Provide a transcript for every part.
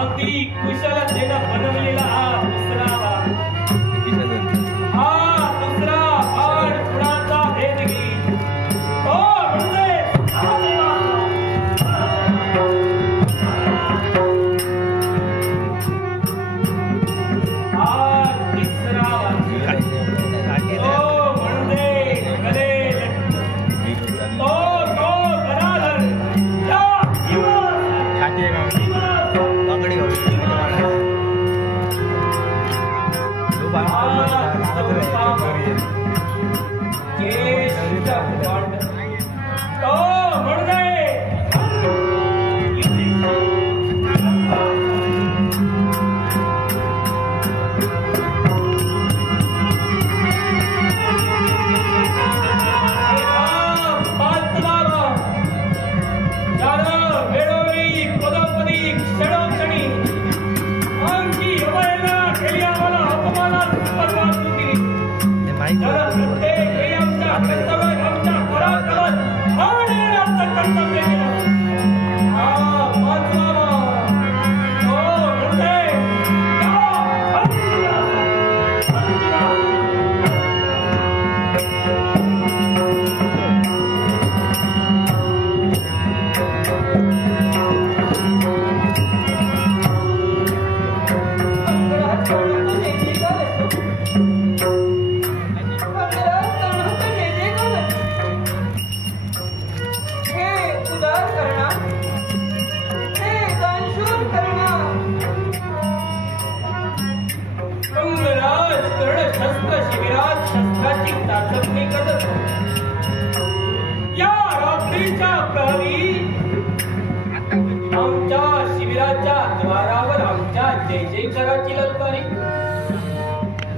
अगदी कुशल देना बनवलेला हा दुसरा बाण कुणाचा भेद घेईल तो म्हणजे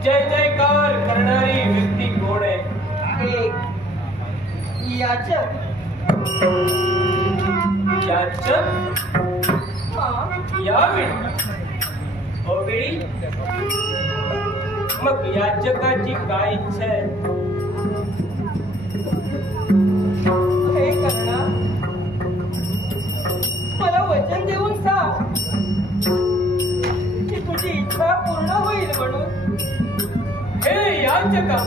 जय जयकार करणारी व्यक्ती कोण आहे? याचक यावेळी मग याचकाची काय इच्छा आहे? हे कर्णा, मला वचन देऊन सांग की तुझी इच्छा पूर्ण होईल म्हणून. हे याचका,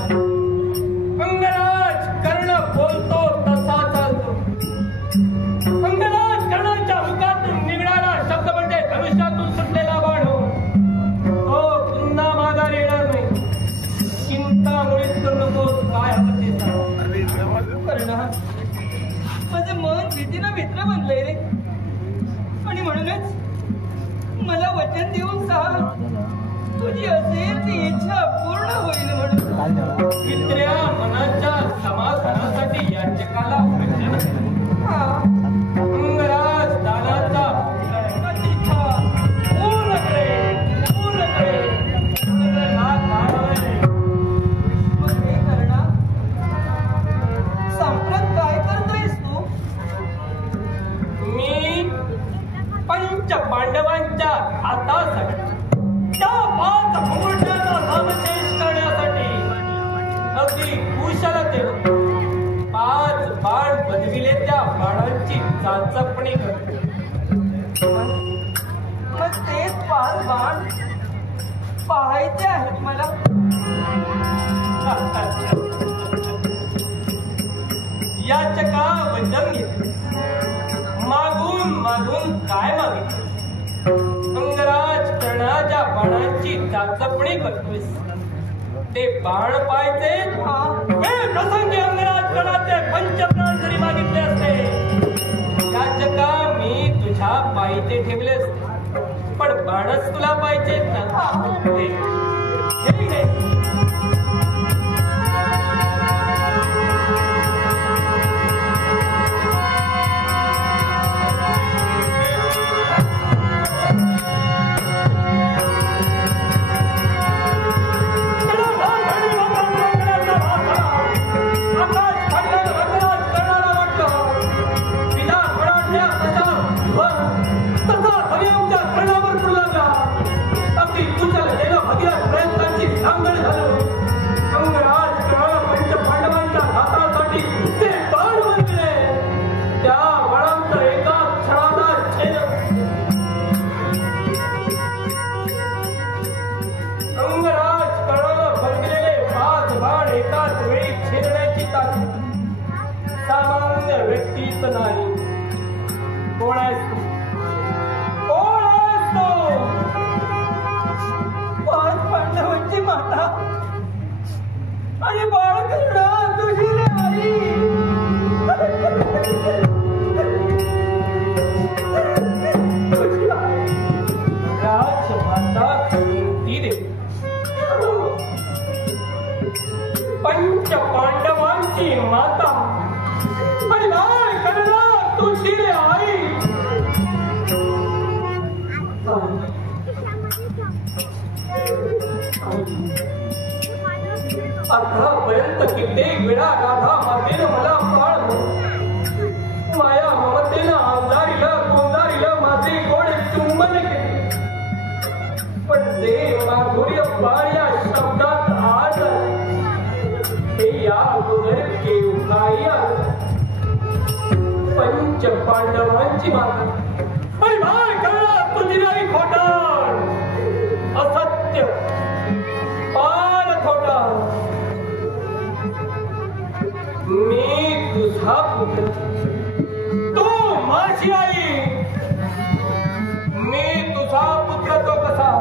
अंगराज कर्ण बोलतो तसा चालतो. अंगराज कर्णाच्या मुखातून निघणारा शब्द म्हणजे धनुष्यातून सुटलेला बाण हो. तो पुन्हा माघार येणार नाही. चिंता मुळीच करू नकोस. काय हवं ते सांग. कर्णा, माझं मन भीतीनं भित्र बनलंय रे, आणि म्हणूनच मला वचन देऊन सांग तुझी असेल ती इच्छा पूर्ण होईल म्हणून. मित्र्या मनाच्या समाधानासाठी याचकाला वचन अंगराज दानाचा इच्छा पूर्ण करे, पूर्ण करे. मग हे कर्णा, सांप्रत काय करतोयस तू? मी पंच पांडवांच्या हातासाठी त्या 5 मुहूर्ताचा नामशेष करण्यासाठी अगदी कुशलतेने 5 बाण बनविले. त्या बाणांची चाचपणी करतो. मग तेच 5 बाण पाहायचे आहेत मला. याचका वचन घेतले. मागून मागून काय मागितले? अंगराज कर्णाच्या बाणांची चाचपणी करतोय. ते बाण पाहिजे. हे प्रसंगी अंगराज कर्णाचे पंचप्राण जरी मागितले असते, याचका मी तुझ्या पायीचे ठेवले असते, पण बाणच तुला पाहिजे ना. तसा हरिओमच्या कर्णावर आतापर्यंत कित्येक वेळा राधा मातेनं मला प्राण माया ममतेनं आमदारीलं गोंदारीलं माझे गोड चुंबन केले, पण ते माधुर्य प्राण या शब्दात आज हे या अगोदर केव्हाही आलं. पंच पांडवांची माता परिवार कळला पृथ्वीराई खोटार असत्य पाल खोटा. मी तुझा पुत्र तू माझी आई, मी तुझा पुत्र तो कसा.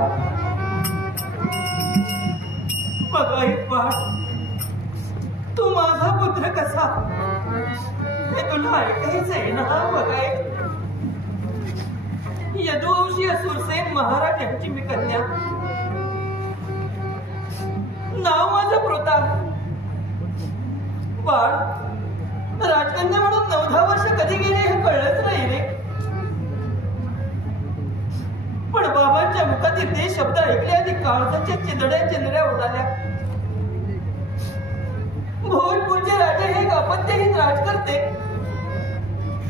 बघा हे पाठ, तू माझा पुत्र कसा हे तुला ऐकायचंय ना. बघाय यदुवंशीय सुरसेन महाराज यांची मी कन्या, नाव माझं प्रोता. बाळ राजकन्या म्हणून 9-10 वर्ष कधी गेले हे कळलंच नाही रे. पण बाबांच्या मुखातील ते शब्द ऐकले आणि काळजाच्या चिंधड्या उडाल्या. भोजपूरचे राजे हे अपत्यहीन राजकर्ते,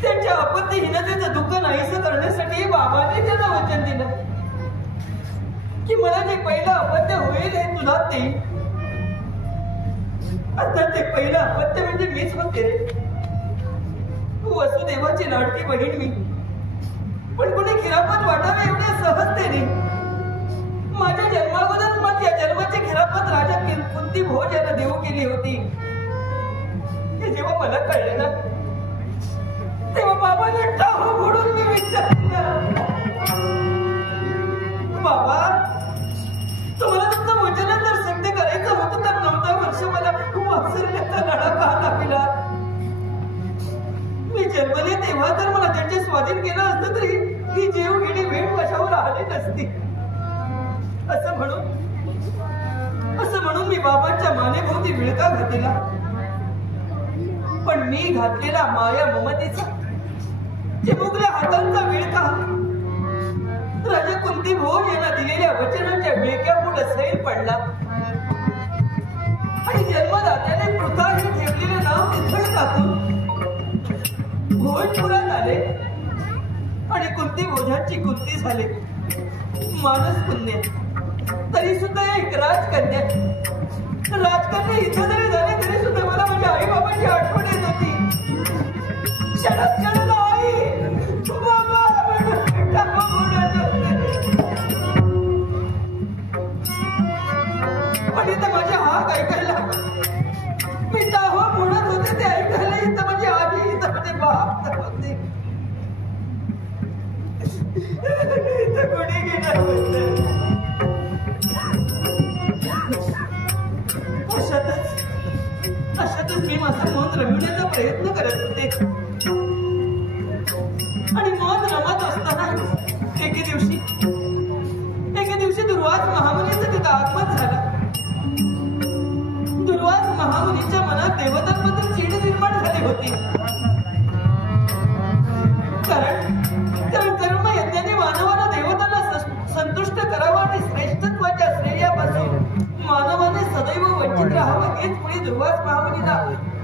त्यांच्या अपत्यहीनतेचं दुःख नाहीसं करण्यासाठी बाबांनी त्यांना वचन दिलं की मला जे पहिलं अपत्य होईल हे तुला देईल. आता ते पहिलं अपत्य म्हणजे मीच होते रे. वसुदेवाची लाडकी बहीण मी, पण कुणी खिरापत वाटावे एवढ्या सहजतेने. माझ्या जन्माबद्दल माझ्या जन्माची खिरापत राजा कुंती भोज यांना देऊ केली होती. हे जेव्हा मला कळले ना, तेव्हा बाबाने टाळा फोडून मी विचारलं, बाबा तुम्हाला तुमचं वचन जर सत्य करायचं होतं तर 9 वर्ष मला वासरण्याचा लढा का दाखविला. मी जन्मले तेव्हा तर मला त्यांचे स्वाधीन केलं असतं तरी ही जीवघेणी वेळ कशावर आली नसती. असं म्हणून मी बाबांच्या मानेभोवती विळका घातला. पण मी घातलेला माया ममतेचा चिमुकल्या हातांचा विळका राजा कुंती भोज यांना दिलेल्या वचनाच्या विळक्यापुढे सैल पडला आणि जन्मदात्याने पृथा हे ठेवलेलं नाव तिथंच टाकून भोजपुरात आले आणि कुंती भोजांची कुंती झाले. मानस पुण्य तरी सुद्धा एक राजकन्या इथं जरी झाले तरी सुद्धा मला माझ्या आई बाबांची आठवण येत होती. क्षणात क्षणाला आई बाबा पण इथं माझ्या हाक ऐकायला मी टाहो म्हणत होते ते ऐकायला इथं माझी आजी इथं माझे बाप होते. इथं कोणी गेलं होतं. अशातच मी माझं मन रमवण्याचा प्रयत्न करत होते आणि मन रमत असताना एके दिवशी दुर्वास महामुनीचा तिथं आगमन झाला. दुर्वास महामुनीच्या मनात देवतांबद्दल चीड निर्माण झाली होती. कारण कर्म यज्ञाने मानवाला देवतांना संतुष्ट करावं आणि श्रेष्ठत्वाच्या श्रेयापासून मानवाने सदैव वंचित राहावं हेच मुळे दुर्वास महामुनीला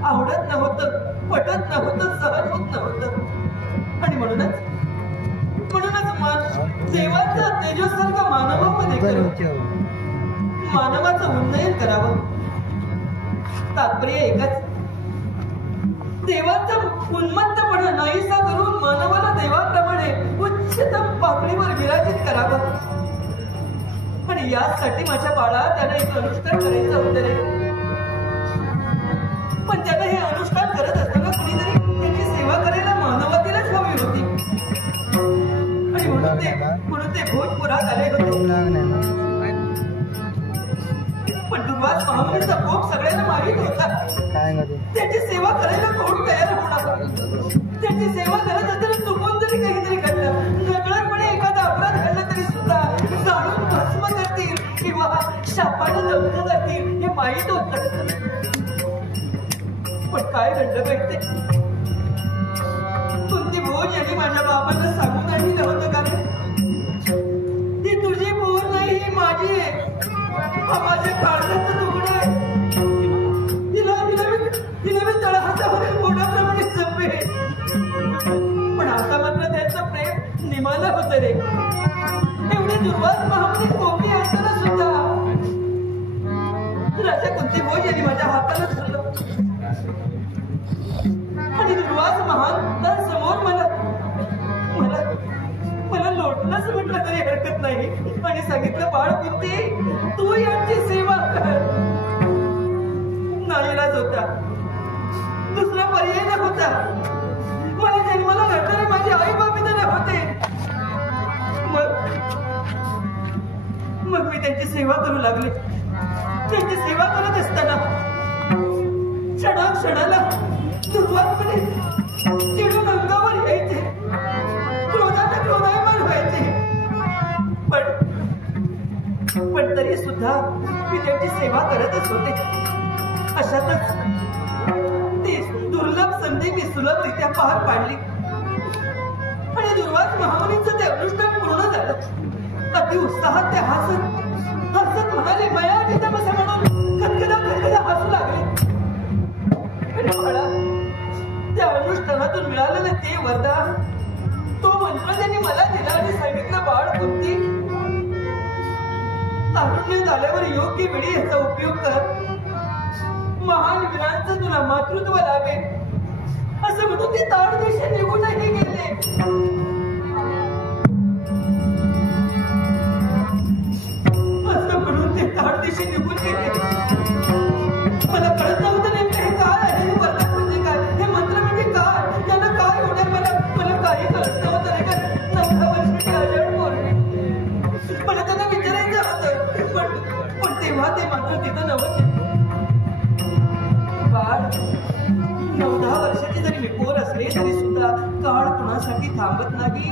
आवडत नव्हतं, पटत नव्हतं, सहज होत नव्हतं. आणि म्हणूनच देवाचं तेजस्सारखा मानवामध्ये मानवाचं उन्नयन करावं. तात्पर्य एकच, देवाचा उन्मत्तपणा नाहीसा करून मानवाला देवाप्रमाणे उच्चतम पातळीवर विराजित करावं. आणि यासाठी माझ्या बाळा त्याला एक अनुष्ठान करायचं होतं रे. पण त्यानं हे अनुष्ठान करत असताना कुणीतरी त्याची सेवा करायला मानवातीलच हवी होती. आणि म्हणून ते भोजपुरात आले होते. पण दुर्वास महामुनीचा कोप सगळ्यांना माहीत होता. त्याची सेवा करायला कोण तयार होणार. त्याची सेवा करत असताना चुकून जरी काहीतरी घडलं, नकळतपणे एखादा अपराध घडला तरी सुद्धा जाणून भस्म करतील किंवा शापानं दग्ध करतील हे माहीत होतं. पण काय घडलं पाहिजे, कुंती भोज यांनी माझ्या बाबांना सांगून आणलेलं होतं. कारण एवढे दुर्वास महामुनी कोपी असताना सुद्धा राजा कुंतीभोज यांनी माझ्या हाताला धरलं आणि दुर्वास महांतांसमोर मला मला मला लोटलंच म्हटलं तरी हरकत नाही आणि सांगितलं, बाळ कुंती, तू यांची सेवा कर. नाईलाज होता, दुसरा पर्याय नव्हता. मला जन्माला घडणारे माझे आई बाप इथे नव्हते. मग मी त्यांची सेवा करू लागले. त्यांची सेवा करत असताना क्षणाक्षणाला दुर्वासपणे चिडून अंगावर यायचे, क्रोधाने क्रोधायमान व्हायचे. पण तरी सुद्धा मी त्यांची सेवा करतच होते. अशातच ती दुर्लभ संधी मी सुलभरित्या पार पाडली आणि दुर्वास महामुनींचं ते अनुष्ठान पूर्ण झालं. अति उत्साहात ते हसत हसत म्हणाले, मया तिथं बसा म्हणून कधकदा हसू लागले. आणि मला त्या अनुष्ठानातून मिळालेलं ते वरदान, तो मंत्र त्यांनी मला दिला आणि सांगितलं, बाळ कुंती, तारुण्य झाल्यावर योग्य वेळी याचा उपयोग कर. महान वीरांचं तुला मातृत्व लाभेल असं म्हणून ते ताड दिशे निघूनही गेले. असं म्हणून ते ताड दिशे निघून गेले. मला कळत नव्हतं नेमकं हे काय आहे, हे वरदान म्हणजे काय, हे मंत्र म्हणजे काय, त्यांना काय होणार मला काही कळत नव्हतं. नाही का 9 वर्षाची अजड पोरगी. मला त्यांना विचारायचं होतं, पण तेव्हा ते मात्र तिथं नव्हते. बाळ 9-10 वर्षाची जरी मी पोर असले तरी सुद्धा काळ कुणासाठी थांबत नाही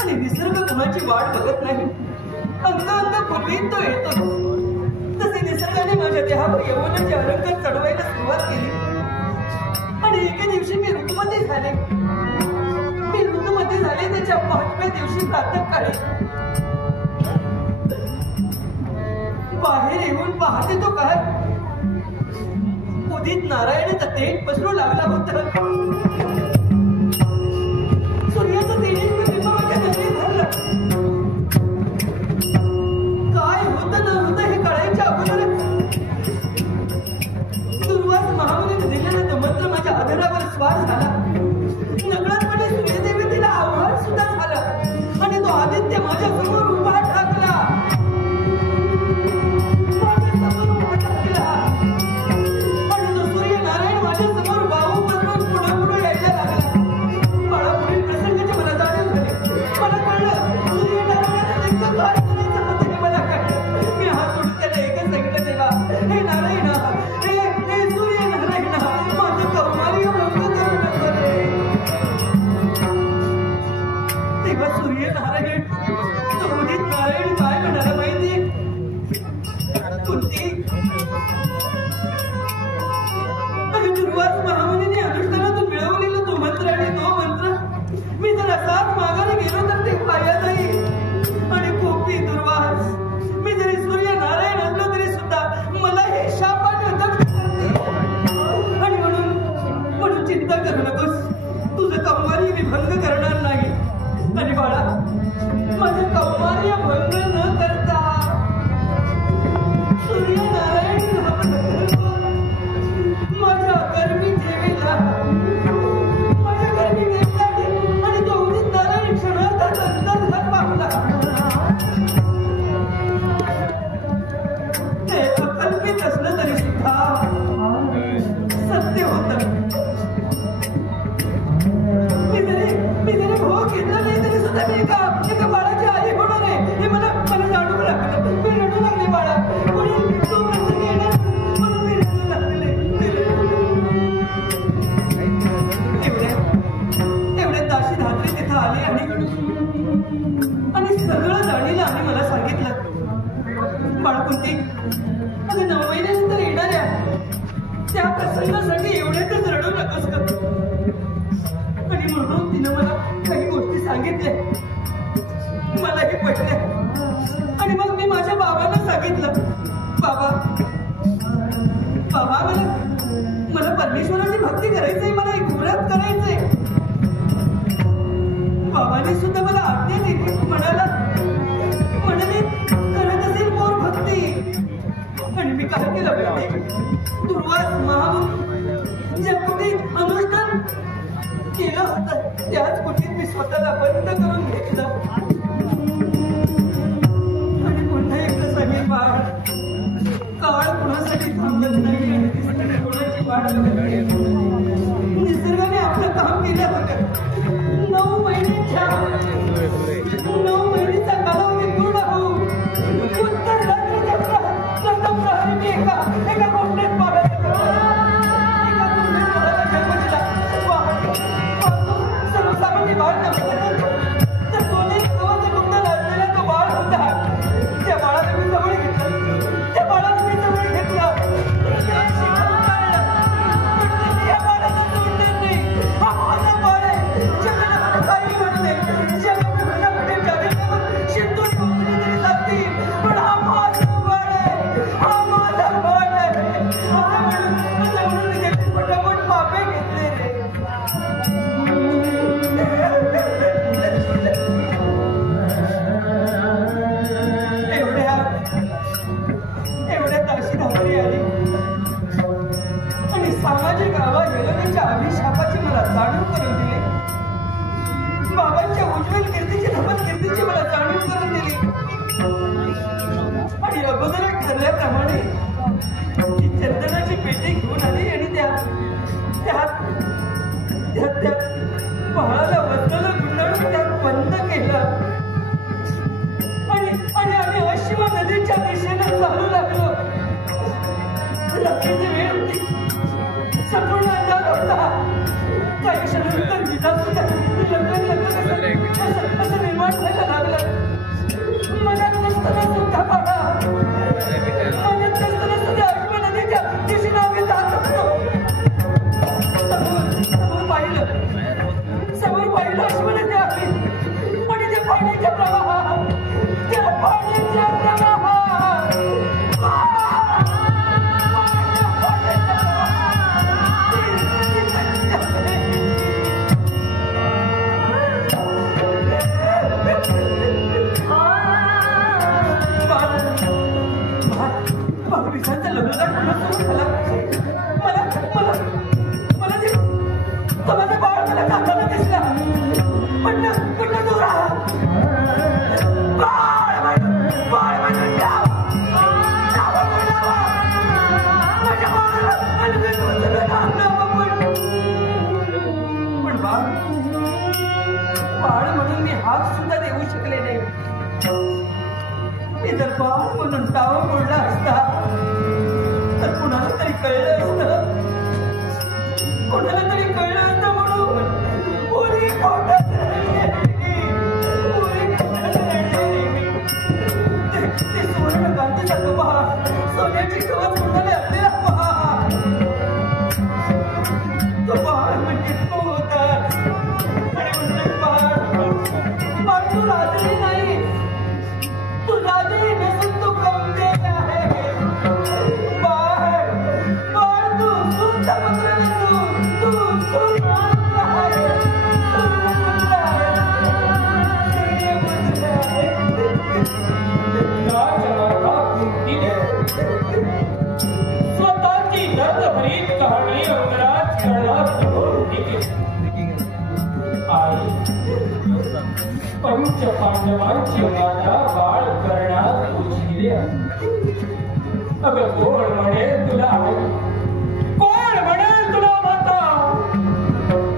आणि निसर्ग कुणाची वाट बघत नाही. अंग पूर्वीत तो येतो. तसे निसर्गाने माझ्या देहावर यौवनाचे अलंकार चढवायला सुरुवात केली आणि एके दिवशी मी ऋतुमती झाले. त्याच्या 5व्या दिवशी प्रातःकाळी बाहेर येऊन पाहते तो काय उदित नारायणाचा तेज पसरू लागला होता. सूर्याचं तेज माझ्या नजरेत धरलं. काय होतं न होतं हे कळायच्या अगोदरच दुर्वास महामुनीने दिलेला तो मंत्र माझ्या आधारावर स्वार झाला. नकळतपणे सूर्यदेवतेला आव्हान सुद्धा झालं आणि तो आदित्य माझ्या समोर उभा ठाकला. बाबांनी सुद्धा मला आज्ञा दिली. म्हणाले करत असेल मोर भक्ती. आणि मी काय केलं पाहिजे? दुर्वास महामुनी ज्या कुठे अनुष्ठान केलं होतं त्याच कुठे मी स्वतःला बंद करून घेतलं. आणि पुन्हा एकदा सांगेन बाळ, काळ कुणासाठी थांबत नाही आणि कोणाची वाट बघत नाही. निसर्गाने आपलं काम केलं होतं. 9 महिन्याचा कालावधी पूर्ण होऊन उत्तर रात्रीच्या प्रथम प्रहरी एका कोंबडीत सर्वसामान्य बाळ तर सोने गव्हाचं कुंडल असलेला तो बाळ होता. त्या बाळाला मी जवळ घेतलं. त्या बाळाला मी जवळ घेतलं. या बाळाला सोडणार नाही. हा माझा बाळ आहे. जगाला काही म्हणते जगाला कुठे जागे शिंदून तरी लागतील पण हा माझा बाळ आहे. हा माझा बाळ आहे. असं म्हणून त्याची पटापट माफे घेतले रे. एवढ्या ताशी धावरी आली आणि सामाजिक आवाज अभिशापाची मला जाणीव करून दिली. बाबांच्या उज्ज्वल कीर्तीची धमक कीर्तीची मला जाणीव करून दिली. आणि अगोदर ठरल्याप्रमाणे ती चंदनाची पेटी घेऊन आली आणि त्यात पहाडाला वस्त्राला गुंडाळून त्यात बंद केलं. आणि आम्ही अश्व नदीच्या दिशेने चालू लागलो. रात्रीची वेळ होती. संपूर्ण अंधार होता. काही क्षणानंतर विजा सुद्धा असं निर्माण व्हायला लागलं. मनात नसताना सुद्धा पाडा मनात नसताना सुद्धा अश्व नदीच्या दिशेने आम्ही जात होतो. समोर पाहिलं अश्व नदी आली आणि त्या पाण्याच्या प्रवाहात बाळ म्हणून मी हात सुद्धा देऊ शकले नाही. मी जर बाळ म्हणून टाव बोलला असता तर कुणाला तरी कळलं असतं. कोणाला तरी कळलं असतं म्हणून पुरी पोटात ते सुवर्ण गांधीसारखं पहा. सोन्याची कवच कुणाला असलेला पहा. तो बाळ म्हणजे तो होता. तू राजली नाही. तू राजली नसून तू कमजोर आहे. बाळ तू शुद्ध पुत्र नसून तू सूर्य आहे. स्वतःची दर्दभरीत कहाणी रंगराज करण्यास पंच पांडवांची माता बाळ करण्यात उशिरे. अगं कोण म्हणेल तुला कोण म्हणेल तुला माता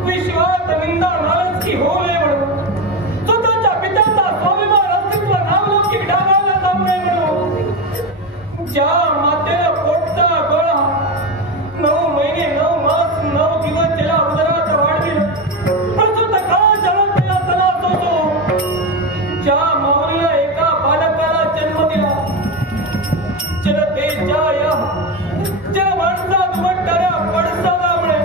विश्वात निंदा नालची होऊ नये म्हणून स्वतःच्या पित्याचा स्वाभिमान अस्तित्व नावलौकिक डागाला जाऊ नये म्हणून ज्या मातेला पोटचा गोळा 9 महिने 9 मास 9 दिवस त्याला उदरात वाढविलं. प्रसूत काळाच्या त्याला त्रास होतो. ज्या माऊलीला एका बालकाला जन्म दिला. जनतेच्या या जनमानसात वाटणाऱ्या पडसादामुळे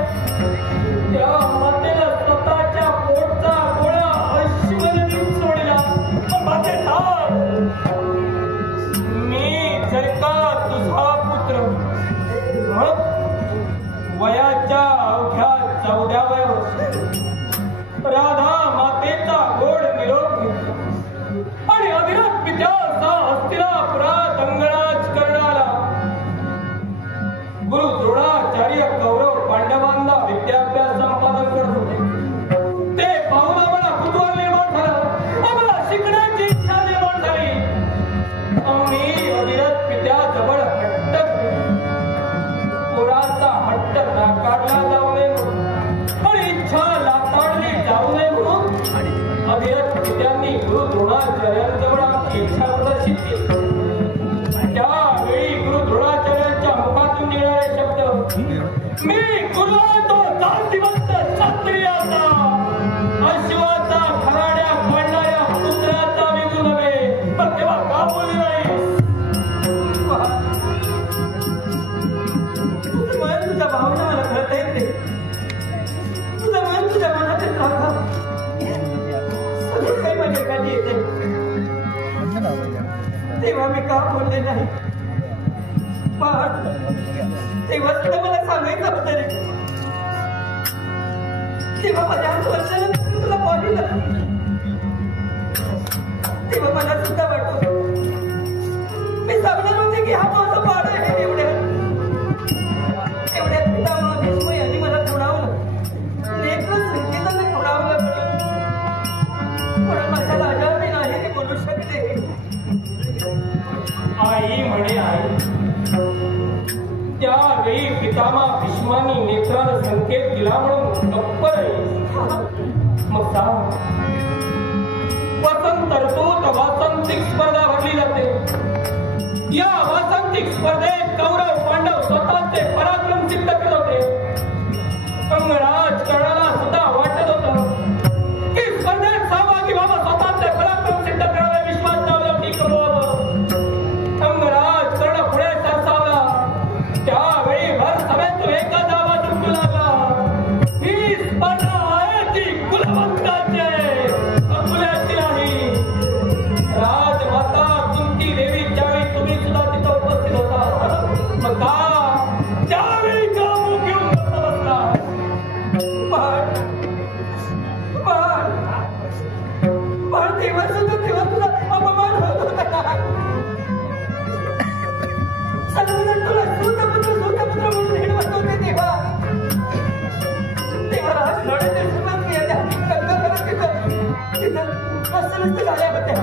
त्या मातेला स्वतःच्या पोटचा गोळा अश्वनदीत सोडला. माझे साथ मी जर का तुझा पुत्र मग वयाच्या अवघ्या 14व्या वर्षी राधा मातेचा द्रोणाचार्यांजवळ आपली इच्छा प्रदर्शित केली. त्यावेळी गुरु द्रोणाचार्यांच्या मुखातून निघालेले शब्द, मी गुरु तो जातिवंत क्षत्रियाचा, अश्वाचा खराड्या काढणाऱ्या पुत्राचा विजू नव्हे. मग तेव्हा का बोलली नाहीस? तुझं मन तुझ्या भावना मला कळता येते. तुझं मन तुझ्या मनातील राखा सगळं काही माझ्या एखादी येते. तेव्हा मी का बोलले नाही? पण तेव्हा तुला मला सांगायचं होतं रे. तेव्हा माझ्या 8 वर्षाला तुला पाहिलं तेव्हा मला सुद्धा वाटत मी सांगणार होते की हा माझा पाड आहे. एवढ्यात पितामह भीष्म यांनी मला खोडावलं, लेकरं संकेताने खोडावलं. पण माझ्या राजाने नाही ते बोलू शकते. आई म्हणे आई, त्यावेळी पितामह भीष्मांनी नेत्रानं संकेत दिला म्हणून गप्प राहील. मग सांग, वसंत ऋतूत वासंतिक स्पर्धा भरली जाते. या वासंतिक स्पर्धेत कौरव पांडव स्वतःचे पराक्रम सिद्ध करत होते. अंगराजकरणाला सुद्धा वाटत होतं की स्पर्धेत सहभागी व्हावं, स्वतःचे पराक्रम सिद्ध करावे, विश्वास लौकिक कमवावं. अंगराजकर्ण पुढे सरसावला. त्यावेळी भर सभेतून एकच आवाज उमटू लागला, ही स्पर्धा आहे ती कुलवंताची आहे, अकुल्याची नाही. राजमाता कुंती देवी ज्यावेळी तुम्ही सुद्धा तिथं उपस्थित होता, मग का त्यावेळी का मुख घेऊन बसला? पण तेव्हा सुद्धा तेव्हा तुला अपमान होत होता. सर्वजण तुला सूतपुत्र म्हणून हिडवत होते. तेव्हा राज लढत तिथं असं झाल्या होत्या.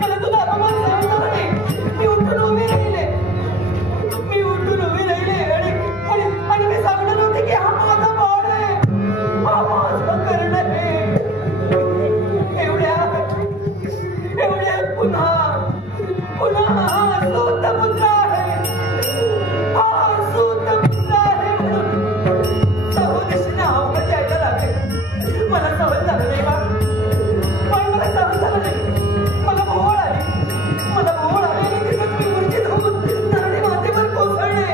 मला तुला अपमान सहन झाला नाही. मी उठून उभी राहिले आणि मी सांगणार होते की हा माझा बाळ आहे, हा माझा कर्ण आहे. एवढ्या पुन्हा हा सूतपुत्र आहे, हा सूतपुत्र आहे म्हणून सहोदशीने अवघड यायला लागले. मला सहन झालं नाही बा. पण मला सहन झालं नाही. मला भोवळ आली आणि तिथं मी मूर्छित होऊन धरणी मातेवर कोसळले.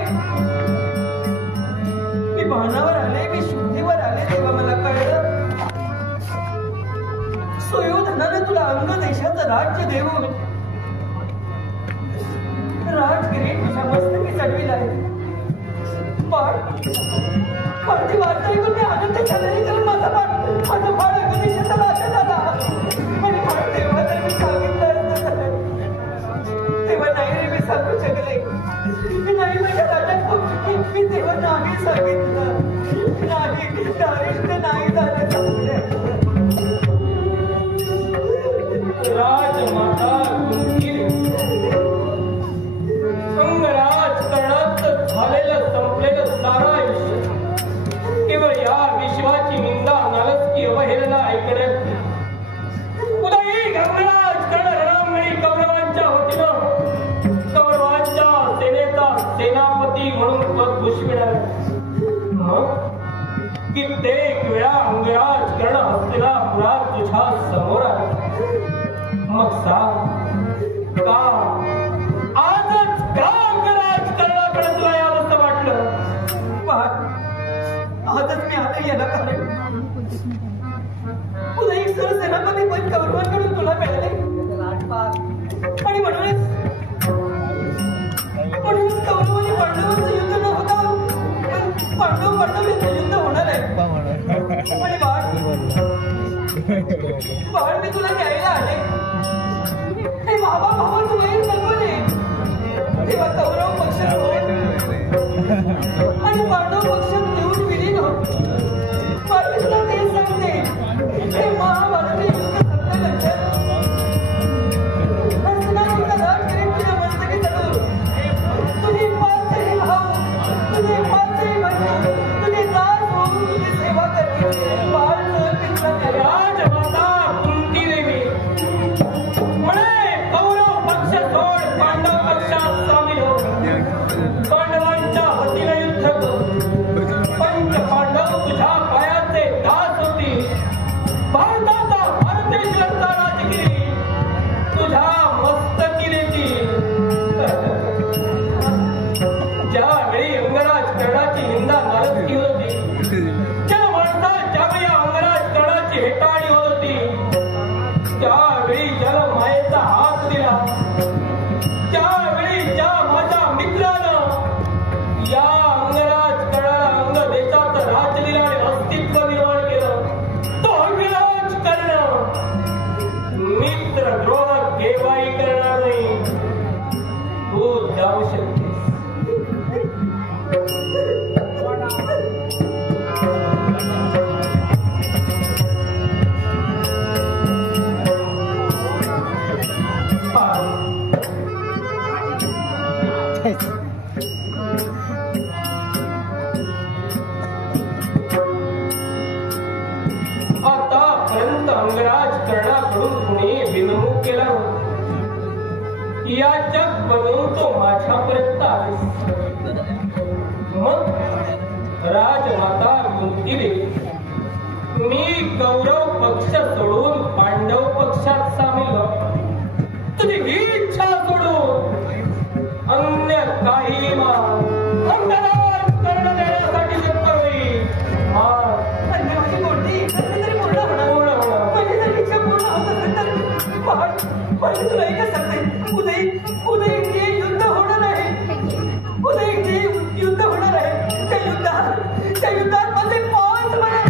मी भानावर आले, मी शुद्धीवर आले. तेव्हा मला कळलं सुयोधनानं तुला अंग देशाचं राज्य देऊन राजगिरी तुझ्या मस्तकी चढविला आहे. पण ती वार्ता ऐकून मी आनंद झाले. तर माझा भाड अंग देशाचा राजा झाला. आणि म्हणून तेव्हा तर मी सांगितलं असतं, तेव्हा नाही रे मी सांगू शकले. नाही माझ्या राजा, मी तेव्हा नाही सांगितलं. नाही झालं सांगू. राजमाता कुंती अंगराजकरणात झालेलं संपलेलं सारं आयुष्य केवळ या विश्वाची निंदा, नालस्की, अवहेलना ऐकण्यात. उदयी अंगराजकर्ण रणांगणी कौरवांच्या वतीनं कौरवांच्या सेनेचा सेनापती म्हणून पद भूषविणार. मग कित्येक वेळा अंगराजकर्ण हस्तिनापुरात तुझ्या समोर आला. मग सांग, का आजच का अंगराजकरणाकडे तुला यावंसं वाटलं? आजच मी आता याला कारण तुला एक सरसेनापती पद कौरवांकडून तुला मिळाले. आणि म्हणूनच कौरव आणि पांडवांचं युद्ध न होता पांडव युद्ध होणार आहे. आणि बाळ मी तुला न्यायला आले. हे भावाचं वैर नको रे. तेव्हा कौरव पक्षात होईल आणि पांडव पक्षात येऊन विलीन हो. पण मी तुला ते सांगते, हे महाभारती युद्ध संपल्यानंतर हस्तिनापूरचा राजगिरी तुझ्या मस्तकी चढवून तुझे 5 भाऊ, तुझे 5 बंधू, तुझे दास होऊन तुझी सेवा करते. बाळ राजमाता कुंती देवी सेवाही करणार नाही. तू जाऊ शकतेस. आतापर्यंत अंगराज कर्णाकडून कुणी विनमुख केला या जग बनवून तो माझ्यापर्यंत आले. मग राजमाता गुंतिले मी कौरव पक्ष सोडून पांडव पक्षात सामील तुझी ही इच्छा सोडून अन्य काही अंगराज कर्ण देण्यासाठी शक्य होईल. अन्य कोणती तरी पूर्ण होणार. माझी जर इच्छा पूर्ण होत असेल तर पण तुला एकच सांगते, उद्या इथे युद्ध होणार आहे. उद्या इथे युद्ध होणार आहे. त्या युद्धात माझे 5 महिने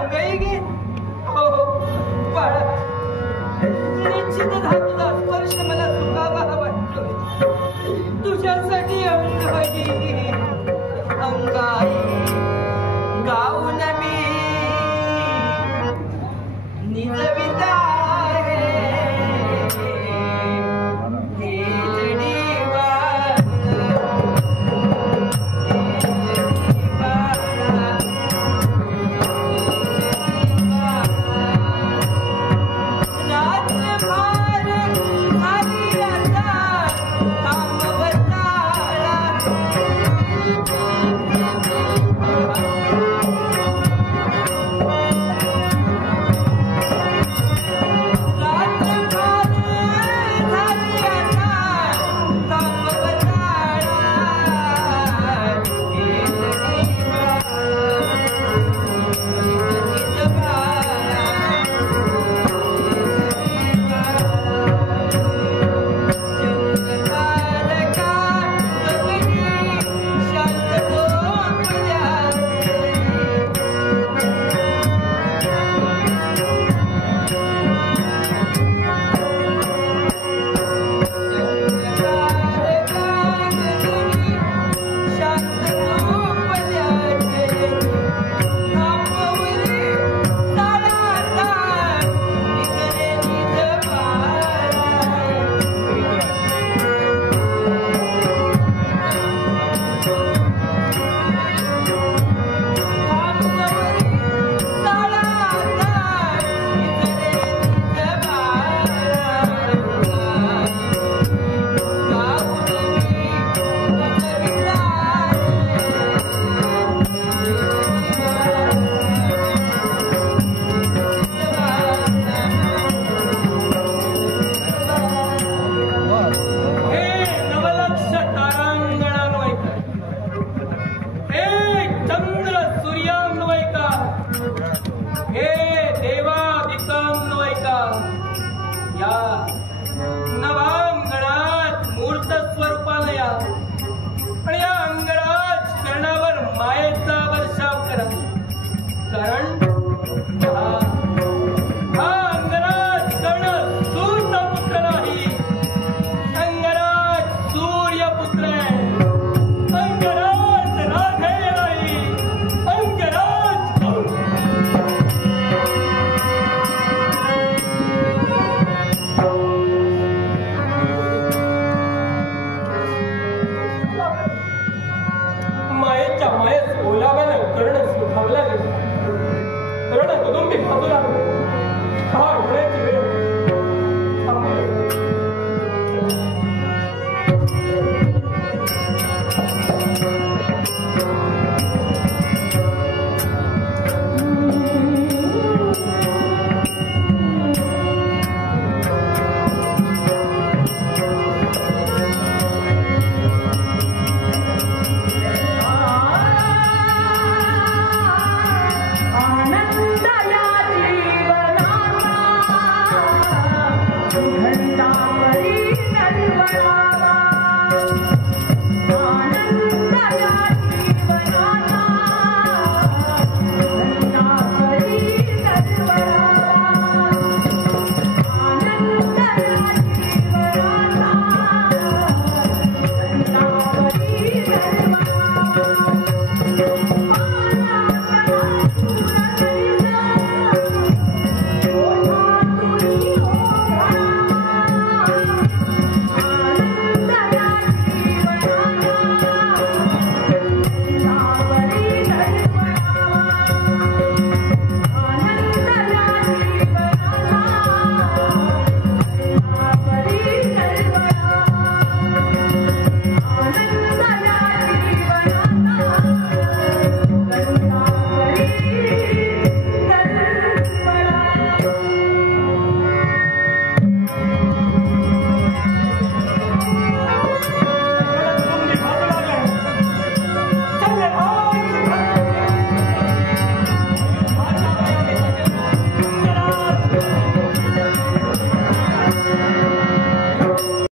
अंगाई घे. हो बाळा, निश्चितच हा तुझा स्पर्श मला सुखावा वाटतोय. तुझ्यासाठी अंगाई अंगाई